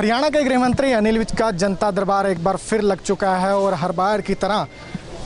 हरियाणा के गृह मंत्री अनिल विज का जनता दरबार एक बार फिर लग चुका है और हर बार की तरह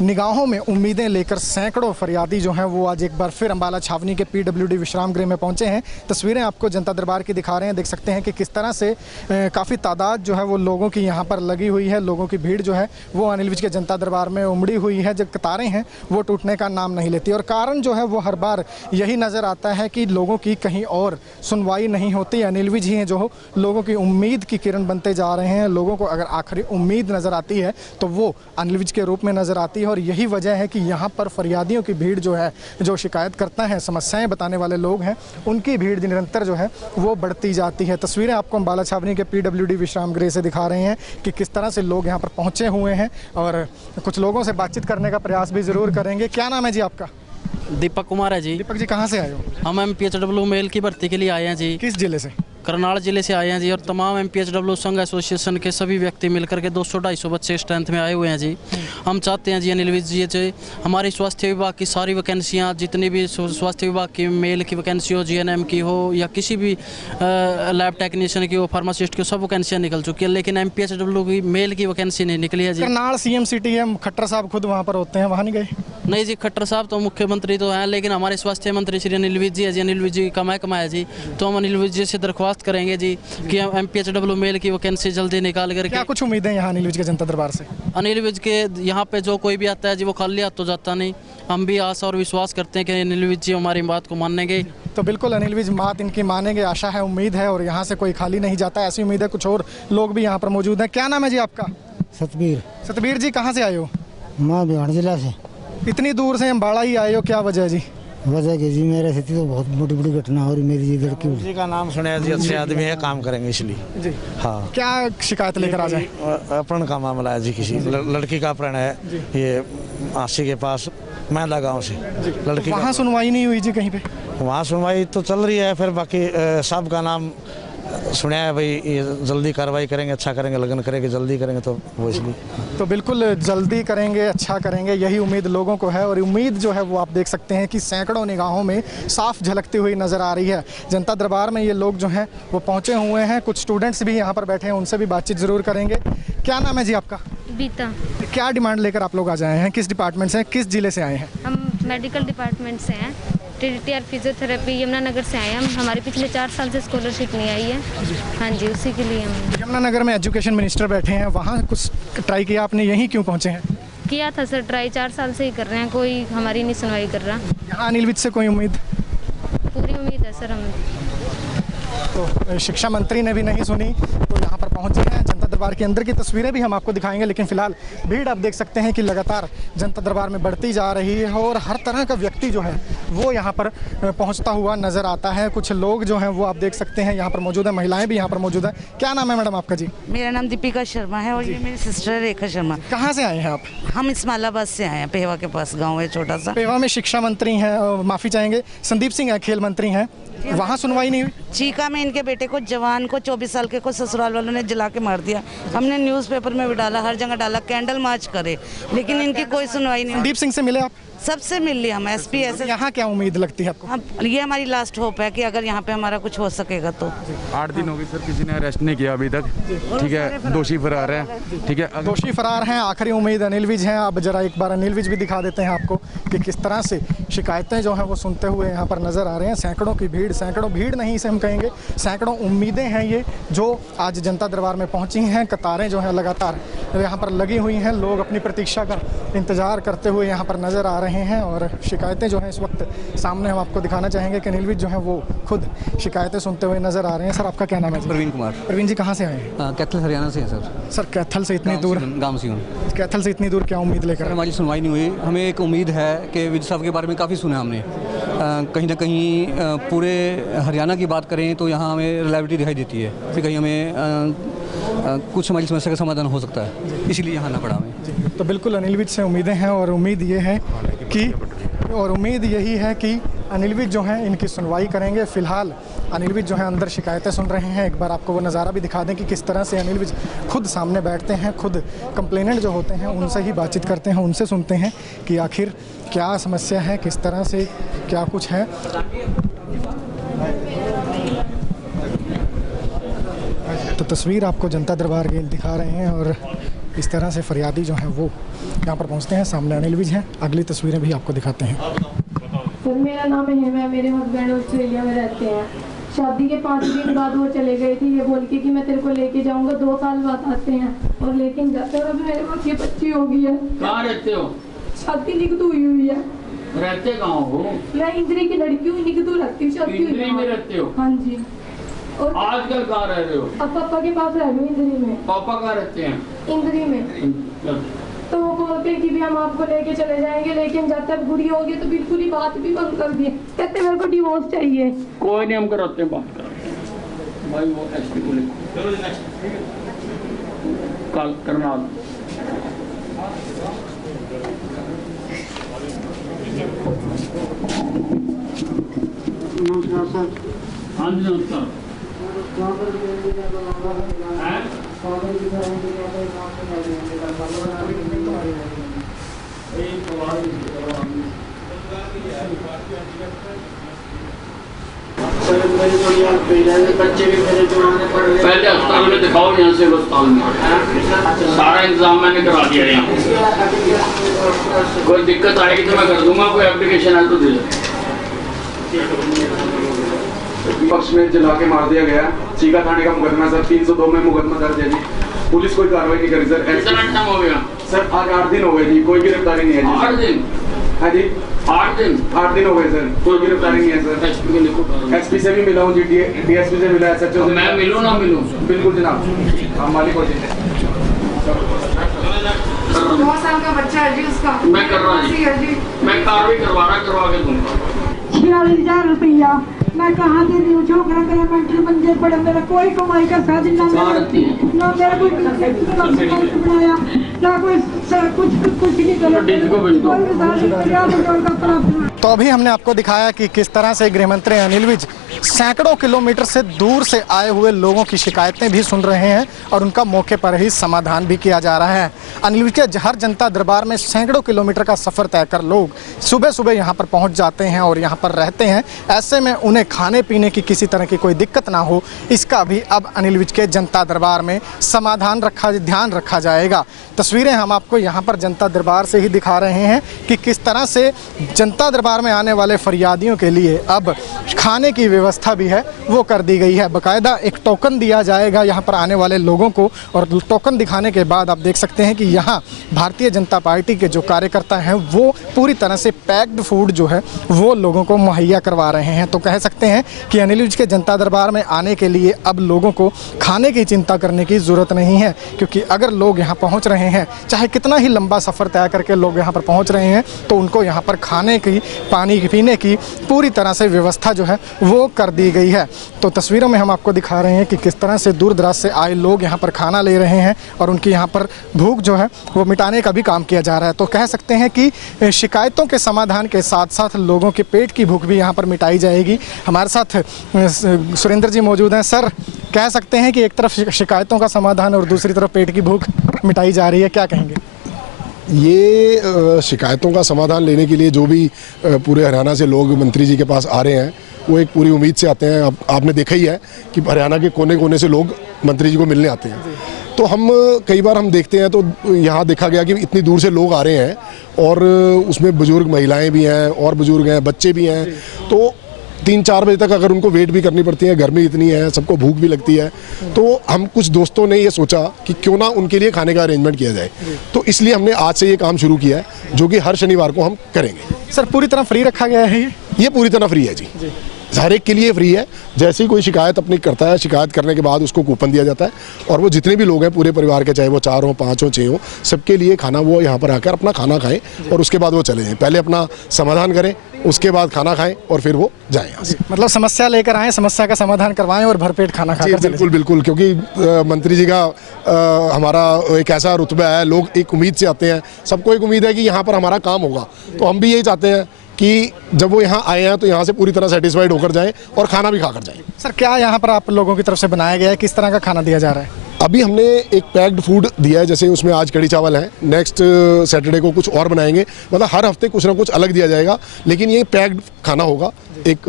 निगाहों में उम्मीदें लेकर सैकड़ों फरियादी जो हैं वो आज एक बार फिर अम्बाला छावनी के पीडब्ल्यूडी विश्राम गृह में पहुंचे हैं। तस्वीरें आपको जनता दरबार की दिखा रहे हैं, देख सकते हैं कि किस तरह से काफ़ी तादाद जो है वो लोगों की यहाँ पर लगी हुई है। लोगों की भीड़ जो है वो अनिल विज के जनता दरबार में उमड़ी हुई है। जो कतारें हैं वो टूटने का नाम नहीं लेती और कारण जो है वो हर बार यही नज़र आता है कि लोगों की कहीं और सुनवाई नहीं होती। अनिल विज ही हैं जो लोगों की उम्मीद की किरण बनते जा रहे हैं। लोगों को अगर आखिरी उम्मीद नज़र आती है तो वो अनिल विज के रूप में नज़र आती है और यही वजह है कि यहाँ पर फरियादियों की भीड़ जो है, जो शिकायत करता है, समस्याएं बताने वाले लोग हैं, उनकी भीड़ निरंतर जो है वो बढ़ती जाती है। तस्वीरें आपको अम्बाला छावनी के पीडब्ल्यूडी विश्राम गृह से दिखा रहे हैं कि किस तरह से लोग यहाँ पर पहुँचे हुए हैं और कुछ लोगों से बातचीत करने का प्रयास भी ज़रूर करेंगे। क्या नाम है जी आपका? दीपक कुमार है जी। दीपक जी कहाँ से आए हो? हम MPHW मेल की भर्ती के लिए आए हैं जी। किस जिले से? करनाल जिले से आए हैं जी और तमाम MPHW संघ एसोसिएशन के सभी व्यक्ति मिलकर के 200-250 बच्चे स्ट्रेंथ में आए हुए हैं जी। हम चाहते हैं जी अनिल विज जी से हमारी स्वास्थ्य विभाग की सारी वैकेंसियाँ, जितनी भी स्वास्थ्य विभाग की मेल की वैकेंसी हो, GNM की हो या किसी भी लैब टेक्नीशियन की हो, फार्मासिस्ट की हो, सब वैकेंसियाँ निकल चुकी है, लेकिन MPHW की मेल की वैकेंसी नहीं निकली है जी। करनाल CM सिटी है, खट्टर साहब खुद वहाँ पर होते हैं, वहाँ नहीं गए? नहीं जी, खट्टर साहब तो मुख्यमंत्री तो हैं, लेकिन हमारे स्वास्थ्य मंत्री श्री अनिल विज जी है जी। अनिल विज जी कमाया है जी, तो हम अनिल विज जी से दरख्वास्त करेंगे जी कि हम MPHW मेल की वैकेंसी जल्दी निकाल करके। क्या कुछ उम्मीदें यहाँ अनिल विज के जनता दरबार से? अनिल विज के यहाँ पे जो कोई भी आता है जी वो खाली हाथ तो जाता नहीं। हम भी आशा और विश्वास करते हैं कि अनिल विज जी हमारी बात को मानेंगे। तो बिल्कुल अनिल विज बात इनकी मानेंगे, आशा है, उम्मीद है और यहाँ से कोई खाली नहीं जाता, ऐसी उम्मीद है। कुछ और लोग भी यहाँ पर मौजूद हैं। क्या नाम है जी आपका? सतबीर। सतबीर जी कहाँ से आए हो? मैं भिवाड़ी जिला से। इतनी दूर से अम्बाला ही आए हो, क्या वजह जी? वजह की जी मेरे साथ तो बहुत बड़ी बड़ी घटना हो रही। मेरी जी लड़की जी का नाम सुना जी, अच्छे आदमी है, काम करेंगे इसलिए जी। हाँ। क्या शिकायत लेकर आ जाए? अपहरण का मामला है जी, किसी लड़की का अपहरण है ये आशी के पास मैदा गाँव से। लड़की वहाँ सुनवाई नहीं हुई जी कहीं पे? वहाँ सुनवाई तो चल रही है, फिर बाकी सब का नाम सुना है भाई, ये जल्दी कार्रवाई करेंगे, अच्छा करेंगे, लगन करेंगे, जल्दी करेंगे, तो वो इसलिए तो बिल्कुल जल्दी करेंगे, अच्छा करेंगे, यही उम्मीद लोगों को है। और उम्मीद जो है वो आप देख सकते हैं कि सैकड़ों निगाहों में साफ झलकती हुई नज़र आ रही है। जनता दरबार में ये लोग जो हैं वो पहुँचे हुए हैं। कुछ स्टूडेंट्स भी यहाँ पर बैठे हैं, उनसे भी बातचीट ज़रूर करेंगे। क्या नाम है जी आपका? बीता। क्या डिमांड लेकर आप लोग आज आए हैं? किस डिपार्टमेंट से, किस जिले से आए हैं? हम मेडिकल डिपार्टमेंट से हैं, TTR फिजियोथेरेपी यमुनानगर से आए हैं हम। हमारे पिछले 4 साल से स्कॉलरशिप नहीं आई है। हाँ जी, उसी के लिए हम। यमुनानगर में एजुकेशन मिनिस्टर बैठे हैं, वहाँ कुछ ट्राई किया आपने? यहीं क्यों पहुँचे हैं? किया था सर ट्राई, 4 साल से ही कर रहे हैं, कोई हमारी नहीं सुनवाई कर रहा। यहाँ अनिल विज से कोई उम्मीद? पूरी उम्मीद है सर हमें। तो शिक्षा मंत्री ने भी नहीं सुनी, तो यहाँ पर पहुँचे हैं। जनता दरबार के अंदर की तस्वीरें भी हम आपको दिखाएंगे, लेकिन फिलहाल भीड़ आप देख सकते हैं कि लगातार जनता दरबार में बढ़ती जा रही है और हर तरह का व्यक्ति जो है वो यहाँ पर पहुँचता हुआ नज़र आता है। कुछ लोग जो हैं वो आप देख सकते हैं यहाँ पर मौजूद है, महिलाएं भी यहाँ पर मौजूद है। क्या नाम है मैडम आपका जी? मेरा नाम दीपिका शर्मा है और ये मेरी सिस्टर रेखा शर्मा। कहाँ से आए हैं आप? हम इस्माइलाबाद से आए हैं, पेहवा के पास गाँव है छोटा सा। पेहवा में शिक्षा मंत्री हैं, माफ़ी चाहेंगे, संदीप सिंह है, खेल मंत्री हैं, वहाँ सुनवाई नहीं हुई? चीका में इनके बेटे को, जवान को, 24 साल के को ससुराल वालों ने जला के मार दिया। हमने न्यूज़पेपर में भी डाला, हर जगह डाला, कैंडल मार्च करे, लेकिन इनकी कोई सुनवाई नहीं। संदीप सिंह से मिले आप? सबसे मिल लिया हम, SP ऐसे। यहाँ क्या उम्मीद लगती है आपको? अब ये हमारी लास्ट होप है कि अगर यहाँ पे हमारा कुछ हो सकेगा तो। 8 दिन हो गए सर, किसी ने अरेस्ट नहीं किया अभी तक, ठीक है, दोषी फरार हैं, ठीक है, दोषी फरार हैं। आखिरी उम्मीद अनिल विज हैं। अब जरा एक बार अनिल विज भी दिखा देते हैं आपको कि किस तरह से शिकायतें जो हैं वो सुनते हुए यहाँ पर नज़र आ रहे हैं। सैकड़ों की भीड़, सैकड़ों भीड़ नहीं इसे हम कहेंगे, सैकड़ों उम्मीदें हैं ये जो आज जनता दरबार में पहुँची हैं। कतारें जो हैं लगातार यहाँ पर लगी हुई हैं, लोग अपनी प्रतीक्षा का इंतज़ार करते हुए यहाँ पर नज़र आ रहे हैं और शिकायतें जो हैं इस वक्त सामने हम आपको दिखाना चाहेंगे कि अनिल विज जो हैं वो खुद शिकायतें सुनते हुए नज़र आ रहे हैं। सर आपका क्या नाम है? प्रवीण कुमार। प्रवीण जी कहाँ से आए हैं? कैथल हरियाणा से हैं सर। सर कैथल से इतनी दूर? गाँव से हूँ। कैथल से इतनी दूर क्या उम्मीद लेकर? हमारी सुनवाई नहीं हुई। हमें एक उम्मीद है कि विज साहब के बारे में काफ़ी सुना हमने, कहीं ना कहीं पूरे हरियाणा की बात करें तो यहाँ हमें रिलायबिलिटी दिखाई देती है कि कहीं हमें कुछ हमारी समस्या का समाधान हो सकता है, इसीलिए यहाँ आना पड़ा हमें। तो बिल्कुल अनिल विज से उम्मीदें हैं और उम्मीद ये है कि उम्मीद यही है कि अनिल विज जो हैं इनकी सुनवाई करेंगे। फ़िलहाल अनिल विज जो है अंदर शिकायतें सुन रहे हैं। एक बार आपको वो नज़ारा भी दिखा दें कि किस तरह से अनिल विज खुद सामने बैठते हैं, खुद कंप्लेनेंट जो होते हैं उनसे ही बातचीत करते हैं, उनसे सुनते हैं कि आखिर क्या समस्या है, किस तरह से क्या कुछ है। तो तस्वीर आपको जनता दरबार की दिखा रहे हैं और इस तरह से फरियादी जो हैं वो यहाँ पर पहुँचते हैं। सामने अनिल विज हैं, अगली तस्वीरें भी आपको दिखाते हैं। सर मेरा नाम है हेमा, मेरे हस्बैंड ऑस्ट्रेलिया में रहते हैं। शादी के 5 दिन बाद वो चले गए थे ये बोल के कि मैं तेरे को लेके जाऊंगा, 2 साल बाद आते हैं और लेकिन जाते हैं। अभी मेरे पास ये बच्ची हो गई है। कहाँ रहते हो? शादी निकदू हुई है। रहते कहाँ हो? मैं इंद्री की लड़की हूँ, निकदू रहती हूँ, शादी हुई इंद्री में रहते हो? हाँ जी। और आजकल कहाँ रह रहे हो? अब पापा के पास रह गई इंद्री में। पापा कहाँ रहते हैं? इंद्री में। तो वो बोलते हैं कि भी हम आपको लेके चले जाएंगे, लेकिन जब तक बुरी होगी तो बिल्कुल ही बात भी बंद कर दिए। कहते मेरे को डिवोर्स चाहिए। कोई नहीं, हम कराते हैं, बात कराते हैं। भाई वो एसपी को लिखो, कल करना। हाँ जी नमस्कार। बच्चे भी मेरे पुराने पढ़ रहे। पहले अस्पताल में दिखाओ, यहाँ से अस्पताल में सारा इंतजाम मैंने करा दिया। यहाँ कोई दिक्कत आएगी तो मैं कर दूंगा, कोई एप्लीकेशन है तो दे दो। पक्ष में जला के मार दिया गया, चीका थाने का मुकदमा सर, 302 में मुकदमा दर्ज है जी। पुलिस कोई कार्रवाई नहीं करी सर। कितना टाइम हो गया सर? आज 8 दिन हो गए जी, कोई गिरफ्तारी नहीं है जी। 8 दिन? हाँ जी 8 दिन? 8 दिन हो गए सर, कोई गिरफ्तारी नहीं है सर। एसपी को लिखो। एसपी से भी मिला हूँ जी, डीएसपी से मिला, SHO से। मैं मिलूँ ना मिलूँ? बिल्कुल जनाब, हम मालिक हो जी। 2 साल का बच्चा है जी उसका। मैं कर रहा जी, मैं कार्रवाई करवा के दूंगा। 46,000 रुपया मैं कहाँ दे रही हूँ? छोकरा मेरा मेंटल बंदे पड़े, मेरा कोई कमाई का साधन ना मेरा कोई बनाया ना कोई कुछ नहीं कर। तो अभी हमने आपको दिखाया कि किस तरह से गृह मंत्री अनिल विज सैकड़ों किलोमीटर से दूर से आए हुए लोगों की शिकायतें भी सुन रहे हैं और उनका मौके पर ही समाधान भी किया जा रहा है। अनिल विज के हर जनता दरबार में सैकड़ों किलोमीटर का सफ़र तय कर लोग सुबह सुबह यहाँ पर पहुँच जाते हैं और यहाँ पर रहते हैं। ऐसे में उन्हें खाने पीने की किसी तरह की कोई दिक्कत ना हो, इसका भी अब अनिल विज के जनता दरबार में समाधान ध्यान रखा जाएगा। तस्वीरें हम आपको यहाँ पर जनता दरबार से ही दिखा रहे हैं कि किस तरह से जनता दरबार में आने वाले फरियादियों के लिए अब खाने की व्यवस्था भी है वो कर दी गई है। बाकायदा एक टोकन दिया जाएगा यहाँ पर आने वाले लोगों को और टोकन दिखाने के बाद आप देख सकते हैं कि यहाँ भारतीय जनता पार्टी के जो कार्यकर्ता हैं वो पूरी तरह से पैक्ड फूड जो है वो लोगों को मुहैया करवा रहे हैं। तो कह सकते हैं कि अनिल विज के जनता दरबार में आने के लिए अब लोगों को खाने की चिंता करने की ज़रूरत नहीं है, क्योंकि अगर लोग यहाँ पहुँच रहे हैं, चाहे कितना ही लंबा सफ़र तय करके लोग यहाँ पर पहुँच रहे हैं, तो उनको यहाँ पर खाने की, पानी पीने की पूरी तरह से व्यवस्था जो है वो कर दी गई है। तो तस्वीरों में हम आपको दिखा रहे हैं कि किस तरह से दूर दराज से आए लोग यहाँ पर खाना ले रहे हैं और उनकी यहाँ पर भूख जो है वो मिटाने का भी काम किया जा रहा है। तो कह सकते हैं कि शिकायतों के समाधान के साथ साथ लोगों के पेट की भूख भी यहाँ पर मिटाई जाएगी। हमारे साथ सुरेंद्र जी मौजूद हैं। सर, कह सकते हैं कि एक तरफ शिकायतों का समाधान और दूसरी तरफ पेट की भूख मिटाई जा रही है, क्या कहेंगे? ये शिकायतों का समाधान लेने के लिए जो भी पूरे हरियाणा से लोग मंत्री जी के पास आ रहे हैं वो एक पूरी उम्मीद से आते हैं। आपने देखा ही है कि हरियाणा के कोने कोने से लोग मंत्री जी को मिलने आते हैं। तो हम कई बार हम देखते हैं तो यहाँ देखा गया कि इतनी दूर से लोग आ रहे हैं और उसमें बुजुर्ग महिलाएं भी हैं और बुजुर्ग हैं, बच्चे भी हैं। तो 3-4 बजे तक अगर उनको वेट भी करनी पड़ती है, गर्मी इतनी है, सबको भूख भी लगती है, तो हम कुछ दोस्तों ने ये सोचा कि क्यों ना उनके लिए खाने का अरेंजमेंट किया जाए। तो इसलिए हमने आज से ये काम शुरू किया है, जो कि हर शनिवार को हम करेंगे। सर, पूरी तरह फ्री रखा गया है ये पूरी तरह फ्री है जी, हर एक के लिए फ्री है। जैसे ही कोई शिकायत अपनी करता है, शिकायत करने के बाद उसको कूपन दिया जाता है और वो जितने भी लोग हैं पूरे परिवार के, चाहे वो 4 हो, 5 हो, 6 हो, सबके लिए खाना वो यहाँ पर आकर अपना खाना खाएं और उसके बाद वो चले जाएं। पहले अपना समाधान करें, उसके बाद खाना खाएं और फिर वो जाएं यहाँ से। मतलब समस्या लेकर आएँ, समस्या का समाधान करवाएं और भरपेट खाना खाकर चले बिल्कुल बिल्कुल, क्योंकि मंत्री जी का हमारा एक ऐसा रुतबा है, लोग एक उम्मीद से आते हैं, सबको एक उम्मीद है कि यहाँ पर हमारा काम होगा। तो हम भी यही चाहते हैं कि जब वो यहाँ आए हैं तो यहाँ से पूरी तरह सेटिस्फाइड होकर जाएं और खाना भी खाकर जाएं। सर, क्या यहाँ पर आप लोगों की तरफ से बनाया गया है, किस तरह का खाना दिया जा रहा है? अभी हमने एक पैक्ड फूड दिया है, जैसे उसमें आज कड़ी चावल है, नेक्स्ट सैटरडे को कुछ और बनाएंगे, मतलब हर हफ्ते कुछ ना कुछ अलग दिया जाएगा, लेकिन ये पैक्ड खाना होगा, एक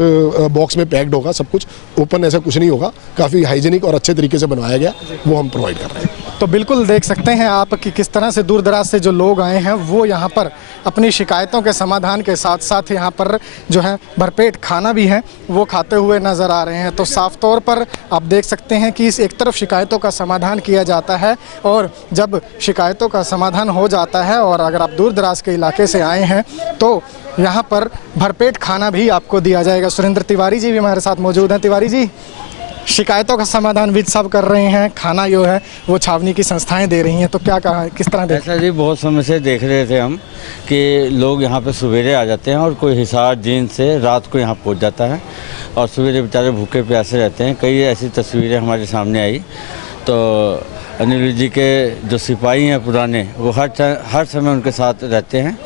बॉक्स में पैक्ड होगा, सब कुछ ओपन ऐसा कुछ नहीं होगा, काफ़ी हाइजीनिक और अच्छे तरीके से बनवाया गया, वो हम प्रोवाइड कर रहे हैं। तो बिल्कुल देख सकते हैं आप कि किस तरह से दूर दराज से जो लोग आए हैं वो यहाँ पर अपनी शिकायतों के समाधान के साथ साथ यहाँ पर जो है भरपेट खाना भी है वो खाते हुए नज़र आ रहे हैं। तो साफ तौर पर आप देख सकते हैं कि इस एक तरफ शिकायतों का समाधान किया जाता है और जब शिकायतों का समाधान हो जाता है और अगर आप दूर दराज के इलाके से आए हैं तो यहाँ पर भरपेट खाना भी आपको दिया जाएगा। सुरेंद्र तिवारी जी भी हमारे साथ मौजूद हैं। तिवारी जी, शिकायतों का समाधान विद सब कर रहे हैं, खाना जो है वो छावनी की संस्थाएं दे रही हैं, तो क्या कहा, किस तरह देख? ऐसा जी बहुत समय से देख रहे थे हम कि लोग यहाँ पे सवेरे आ जाते हैं और कोई हिसार दिन से रात को यहाँ पहुँच जाता है और सवेरे बेचारे भूखे प्यासे रहते हैं। कई ऐसी तस्वीरें हमारे सामने आई। तो अनिल जी के जो सिपाही हैं पुराने, वो हर समय उनके साथ रहते हैं।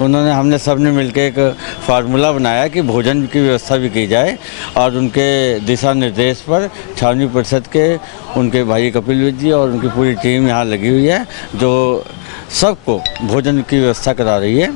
हमने सब ने मिलकर एक फार्मूला बनाया कि भोजन की व्यवस्था भी की जाए और उनके दिशा निर्देश पर छावनी परिषद के उनके भाई कपिल विज जी और उनकी पूरी टीम यहाँ लगी हुई है जो सबको भोजन की व्यवस्था करा रही है।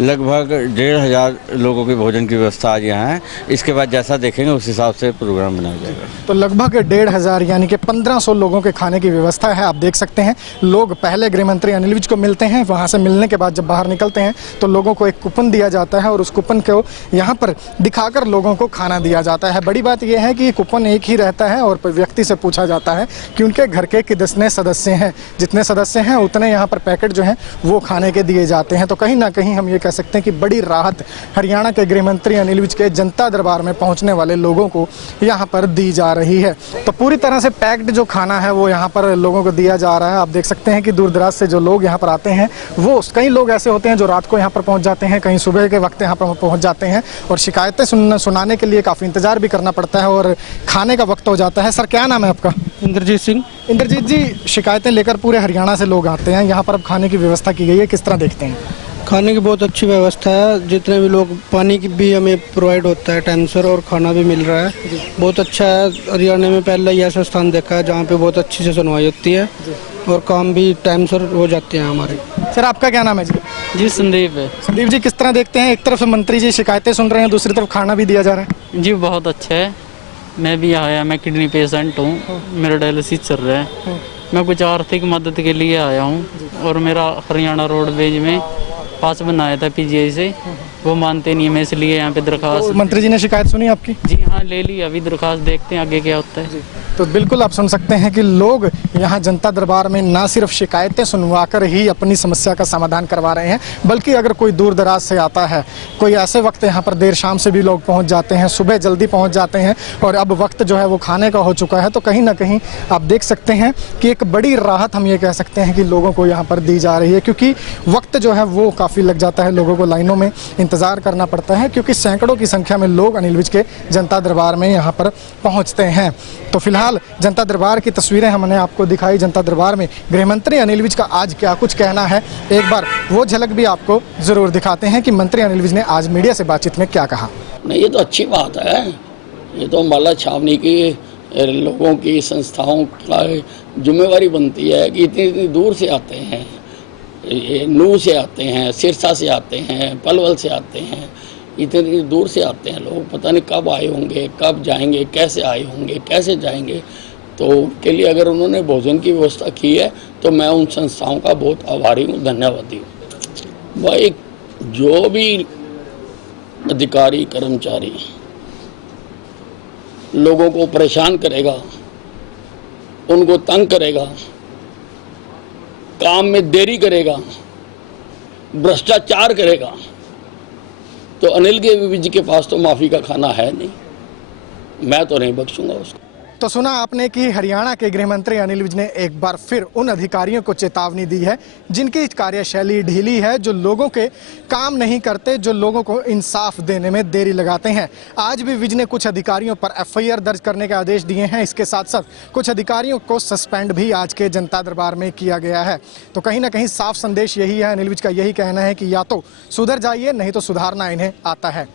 लगभग 1500 लोगों के भोजन की व्यवस्था आज यहाँ है। इसके बाद जैसा देखेंगे उस हिसाब से प्रोग्राम बनाया जाएगा। तो लगभग 1500 यानी कि 1500 लोगों के खाने की व्यवस्था है। आप देख सकते हैं लोग पहले गृह मंत्री अनिल विज को मिलते हैं, वहाँ से मिलने के बाद जब बाहर निकलते हैं तो लोगों को एक कूपन दिया जाता है और उस कूपन को यहाँ पर दिखाकर लोगों को खाना दिया जाता है। बड़ी बात यह है कि ये कूपन एक ही रहता है और व्यक्ति से पूछा जाता है कि उनके घर के कितने सदस्य हैं, जितने सदस्य हैं उतने यहाँ पर पैकेट जो हैं वो खाने के दिए जाते हैं। तो कहीं ना कहीं हम ये कह सकते हैं कि बड़ी राहत हरियाणा के गृह मंत्री अनिल विज के जनता दरबार में पहुंचने वाले लोगों को यहाँ पर दी जा रही है। तो पूरी तरह से पैक्ड जो खाना है वो यहाँ पर लोगों को दिया जा रहा है। आप देख सकते हैं कि दूर दराज से जो लोग यहाँ पर आते हैं वो कई लोग ऐसे होते हैं जो रात को यहाँ पर पहुँच जाते हैं, कहीं सुबह के वक्त यहाँ पर पहुँच जाते हैं और शिकायतें सुनाने के लिए काफ़ी इंतजार भी करना पड़ता है और खाने का वक्त हो जाता है। सर, क्या नाम है आपका? इंद्रजीत सिंह। इंद्रजीत जी, शिकायतें लेकर पूरे हरियाणा से लोग आते हैं, यहाँ पर अब खाने की व्यवस्था की गई है, किस तरह देखते हैं? खाने की बहुत अच्छी व्यवस्था है, जितने भी लोग, पानी की भी हमें प्रोवाइड होता है टाइम से और खाना भी मिल रहा है, बहुत अच्छा है। हरियाणा में पहले ही ऐसा स्थान देखा है जहाँ पे बहुत अच्छी से सुनवाई होती है और काम भी टाइम से हो जाते हैं हमारे। सर, आपका क्या नाम है? जी संदीप है। संदीप जी, किस तरह देखते हैं, एक तरफ मंत्री जी शिकायतें सुन रहे हैं, दूसरी तरफ खाना भी दिया जा रहा है? जी बहुत अच्छा है। मैं भी आया, मैं किडनी पेशेंट हूँ, मेरा डायलिसिस चल रहा है, मैं कुछ आर्थिक मदद के लिए आया हूँ और मेरा हरियाणा रोडवेज में पास बनाया था पीजीआई से, वो मानते नहीं है, मैं इसलिए यहाँ पे दरखास्त। मंत्री जी ने शिकायत सुनी आपकी? जी हाँ, ले ली, अभी दरखास्त देखते हैं आगे क्या होता है। तो बिल्कुल आप सुन सकते हैं कि लोग यहाँ जनता दरबार में ना सिर्फ शिकायतें सुनवाकर ही अपनी समस्या का समाधान करवा रहे हैं, बल्कि अगर कोई दूर दराज से आता है, कोई ऐसे वक्त यहाँ पर देर शाम से भी लोग पहुँच जाते हैं, सुबह जल्दी पहुँच जाते हैं और अब वक्त जो है वो खाने का हो चुका है, तो कहीं ना कहीं आप देख सकते हैं कि एक बड़ी राहत हम ये कह सकते हैं कि लोगों को यहाँ पर दी जा रही है, क्योंकि वक्त जो है वो काफ़ी लग जाता है, लोगों को लाइनों में इंतज़ार करना पड़ता है, क्योंकि सैकड़ों की संख्या में लोग अनिल विज के जनता दरबार में यहाँ पर पहुँचते हैं। तो फिलहाल जनता दरबार की तस्वीरें हमने आपको दिखाई। जनता दरबार में गृह मंत्री अनिल विज का आज क्या कुछ कहना है, एक बार वो झलक भी आपको ज़रूर दिखाते हैं कि मंत्री अनिल विज ने आज मीडिया से बातचीत में क्या कहा। नहीं, ये तो अच्छी बात है, ये तो अम्बाला छावनी की लोगों की संस्थाओं का जिम्मेवारी बनती है कि इतनी दूर से आते हैं, नूह से आते हैं, सिरसा से आते हैं, पलवल से आते हैं, इतनी दूर से आते हैं लोग, पता नहीं कब आए होंगे, कब जाएंगे, कैसे आए होंगे, कैसे जाएंगे। तो उनके लिए अगर उन्होंने भोजन की व्यवस्था की है तो मैं उन संस्थाओं का बहुत आभारी हूँ, धन्यवादी हूँ। भाई, जो भी अधिकारी कर्मचारी लोगों को परेशान करेगा, उनको तंग करेगा, काम में देरी करेगा, भ्रष्टाचार करेगा, तो अनिल के विज के पास तो माफ़ी का खाना है नहीं, मैं तो नहीं बख्शूंगा उसको। तो सुना आपने कि हरियाणा के गृह मंत्री अनिल विज ने एक बार फिर उन अधिकारियों को चेतावनी दी है जिनकी कार्यशैली ढीली है, जो लोगों के काम नहीं करते, जो लोगों को इंसाफ देने में देरी लगाते हैं। आज भी विज ने कुछ अधिकारियों पर एफआईआर दर्ज करने के आदेश दिए हैं। इसके साथ साथ कुछ अधिकारियों को सस्पेंड भी आज के जनता दरबार में किया गया है। तो कहीं ना कहीं साफ संदेश यही है, अनिल विज का यही कहना है कि या तो सुधर जाइए, नहीं तो सुधारना इन्हें आता है।